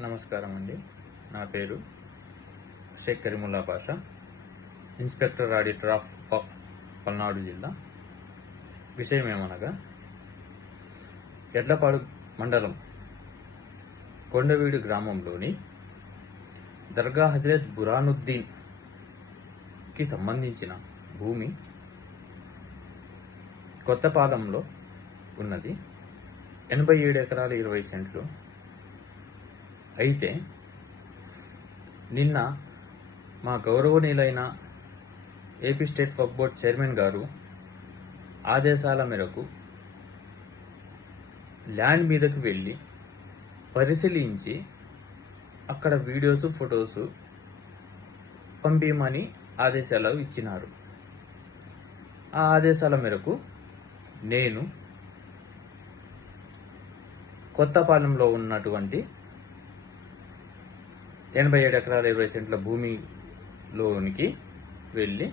నమస్కారం అండి నా పేరు Shaik Karimulla Pasha inspector auditor of fuck Palnadu జిల్లా. విషయం ఏమనగా ఎడ్లపాడు మండలం కొండవీడు గ్రామంలోని దర్గా హజరత్ బురానుద్దీన్కి సంబంధించిన భూమి కొత్తపాలెంలో ఉన్నది. ఎనభై ఏడు ఎకరాల ఇరవై సెంట్లు అయితే నిన్న మా గౌరవనీయులైన AP state Waqf board chairman గారు ఆదేశాల మేరకు ల్యాండ్ మీదకు వెళ్ళి పరిశీలించి అక్కడ వీడియోస్ ఫొటోస్ పంపించమని ఆదేశాలు ఇచ్చినారు. ఆ ఆదేశాల మేరకు నేను కొత్తపాలెంలో ఉన్నటువంటి ఎనభై ఏడు ఎకరాల ఇరవై సెంట్ల భూమిలోనికి వెళ్ళి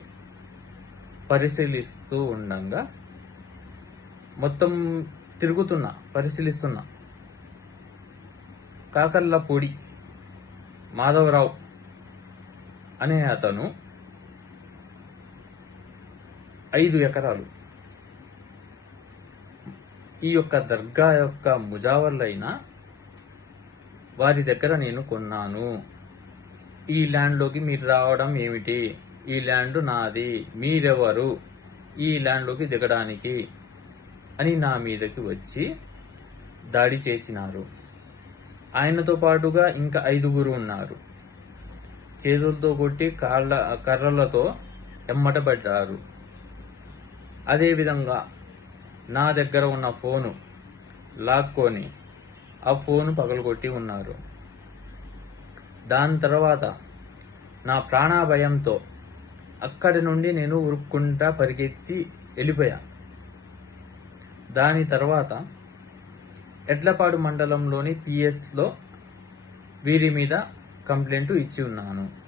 పరిశీలిస్తూ ఉండంగా మొత్తం తిరుగుతున్నా పరిశీలిస్తున్నా. కాకర్లపూడి మాధవరావు అనే అతను ఐదు ఎకరాలు. ఈ యొక్క దర్గా యొక్క ముజావర్లైన వారి దగ్గర నేను కొన్నాను. ఈ ల్యాండ్లోకి మీరు రావడం ఏమిటి? ఈ ల్యాండ్ నాది మీరెవరు? ఈ ల్యాండ్లోకి దిగడానికి అని నా మీదకి వచ్చి దాడి చేసినారు. ఆయనతో పాటుగా ఇంకా ఐదుగురు ఉన్నారు. చేతులతో కొట్టి కాళ్ళ కర్రలతో ఎమ్మటబడ్డారు అదేవిధంగా నా దగ్గర ఉన్న ఫోను లాక్కొని ఆ ఫోన్ పగలగొట్టి ఉన్నారు. దాని తర్వాత నా ప్రాణాభయంతో అక్కడి నుండి నేను ఉరుక్కుంటా పరిగెత్తి వెళ్ళిపోయా. దాని తర్వాత ఎడ్లపాడు మండలంలోని పిఎస్లో వీరి మీద కంప్లైంట్ ఇచ్చి ఉన్నాను.